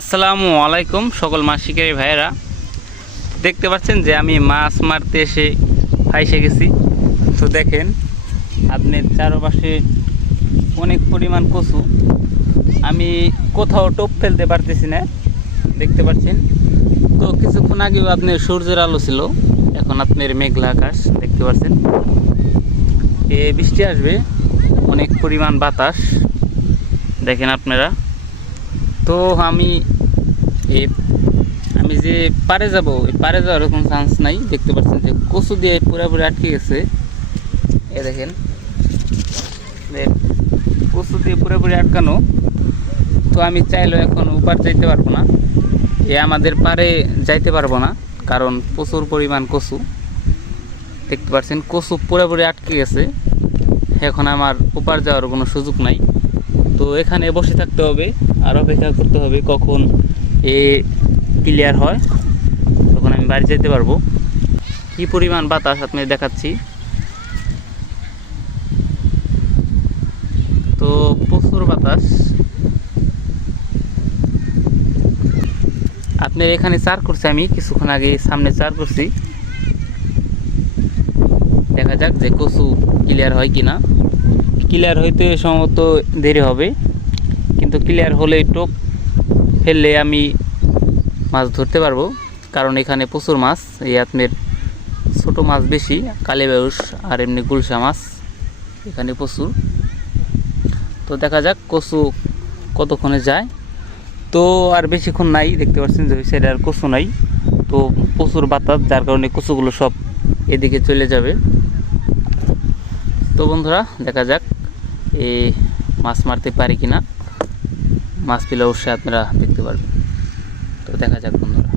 আসসালামু আলাইকুম সকল মাছ শিকারী ভাইয়েরা, দেখতে পাচ্ছেন যে আমি মাছ মারতে এসে ফাইসে গেছি। তো দেখেন আপনার চারপাশে অনেক পরিমাণ কচু, আমি কোথাও টোপ ফেলতে পারতেছি না, দেখতে পাচ্ছেন। তো কিছুক্ষণ আগেও আপনার সূর্যের আলো ছিল, এখন আপনার মেঘলা আকাশ দেখতে পাচ্ছেন। বৃষ্টি আসবে, অনেক পরিমাণ বাতাস দেখেন আপনারা। তো আমি যে পারে যাব, পারে যাওয়ার কোনো চান্স নাই, দেখতে পাচ্ছেন যে কচু দিয়ে পুরোপুরি আটকে গেছে। দেখেন কচু দিয়ে পুরোপুরি আটকানো। তো আমি চাইলেও এখন উপার যাইতে পারবো না, আমাদের পারে যাইতে পারবো না, কারণ প্রচুর পরিমাণ কচু দেখতে পাচ্ছেন। কচু পুরোপুরি আটকে গেছে, এখন আমার উপার যাওয়ার কোনো সুযোগ নাই। তো এখানে বসে থাকতে হবে আর অপেক্ষা করতে হবে কখন ক্লিয়ার হয়, তখন আমি বাড়ি যেতে পারবো। কি পরিমাণ বাতাস আপনাদের দেখাচ্ছি। তো প্রচুর বাতাস। আপনার এখানে চার করছি, আমি কিছুক্ষণ আগে সামনে চার করছি, দেখা যাক যে কচু ক্লিয়ার হয় কিনা। ক্লিয়ার হইতে সম্ভবত দেরি হবে, কিন্তু ক্লিয়ার হলে টোপ ফেললে আমি মাছ ধরতে পারবো, কারণ এখানে প্রচুর মাছ। আপনার ছোট মাছ বেশি, কালীবাউস আর এমনি গুলশা মাছ এখানে প্রচুর। তো দেখা যাক কচু কতক্ষণে যায়। তো আর বেশিক্ষণ নাই, দেখতে পাচ্ছেন যে ওই সাইডে আর কচু নাই। তো প্রচুর বাতাস, যার কারণে কচুগুলো সব এদিকে চলে যাবে। তো বন্ধুরা দেখা যাক মাছ মারতে পারি কিনা। মাছ পেলে অবশ্যই আপনারা দেখতে পারবেন। তো দেখা যাক বন্ধুরা।